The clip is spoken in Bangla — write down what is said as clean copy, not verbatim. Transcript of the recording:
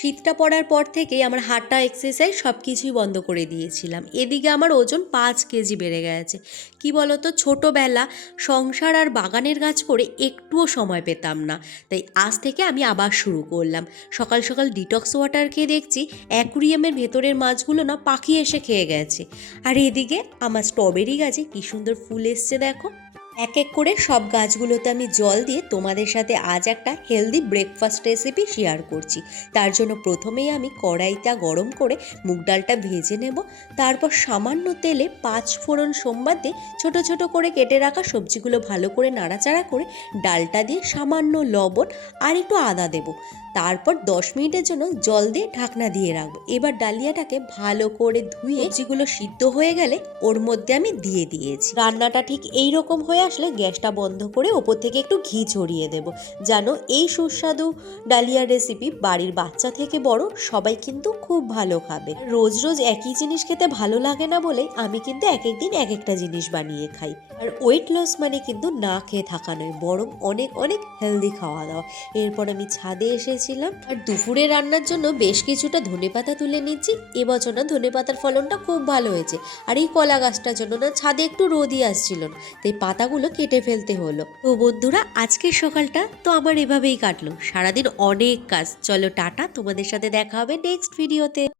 শীতটা পড়ার পর থেকেই আমার হাঁটা এক্সারসাইজ সব কিছুই বন্ধ করে দিয়েছিলাম। এদিকে আমার ওজন 5 কেজি বেড়ে গেছে। কি বলতো, ছোটোবেলা সংসার আর বাগানের কাজ করে একটুও সময় পেতাম না। তাই আজ থেকে আমি আবার শুরু করলাম। সকাল সকাল ডিটক্স ওয়াটার খেয়ে দেখছি অ্যাকুরিয়ামের ভেতরের মাছগুলো না পাখি এসে খেয়ে গেছে। আর এদিকে আমার স্ট্রবেরি গাছে কী সুন্দর ফুল এসছে দেখো। এক এক করে সব গাছগুলোতে আমি জল দিয়ে তোমাদের সাথে আজ একটা হেলদি ব্রেকফাস্ট রেসিপি শেয়ার করছি। তার জন্য প্রথমেই আমি কড়াইটা গরম করে মুগ ডালটা ভেজে নেব। তারপর সামান্য তেলে 5 ফোড়ন সোমবার দিয়ে ছোট ছোট করে কেটে রাখা সবজিগুলো ভালো করে নাড়াচাড়া করে ডালটা দিয়ে সামান্য লবণ আর একটু আদা দেব। তারপর 10 মিনিটের জন্য জল দিয়ে ঢাকনা দিয়ে রাখবো। এবার ডালিয়াটাকে ভালো করে ধুয়ে সবজিগুলো সিদ্ধ হয়ে গেলে ওর মধ্যে আমি দিয়ে দিয়েছি। রান্নাটা ঠিক এই রকম হয়ে আসলে গ্যাসটা বন্ধ করে ওপর থেকে একটু ঘি ছড়িয়ে দেব। জানো, এই সুস্বাদু ডালিয়ার রেসিপি বাড়ির বাচ্চা থেকে বড় সবাই কিন্তু খুব ভালো খাবে। রোজ রোজ একই জিনিস খেতে ভালো লাগে না বলে আমি কিন্তু এক এক দিন এক একটা জিনিস বানিয়ে খাই। আর ওয়েট লস মানে কিন্তু না খেয়ে থাকা নয়, বরং অনেক অনেক হেলদি খাওয়া দাওয়া। এরপর আমি ছাদে এসেছিলাম আর দুপুরে রান্নার জন্য বেশ কিছুটা ধনেপাতা তুলে নিচ্ছি। এবছর না ধনেপাতার ফলনটা খুব ভালো হয়েছে। আর এই কলা গাছটার জন্য না ছাদে একটু রোদই আসছিল না, তাই পাতাগুলো কেটে ফেলতে হলো। তো বন্ধুরা, আজকের সকালটা তো আমার এভাবেই কাটলো। সারাদিন অনেক কাজ। চলো টাটা, তোমাদের সাথে দেখা হবে নেক্সট ভিডিওতে।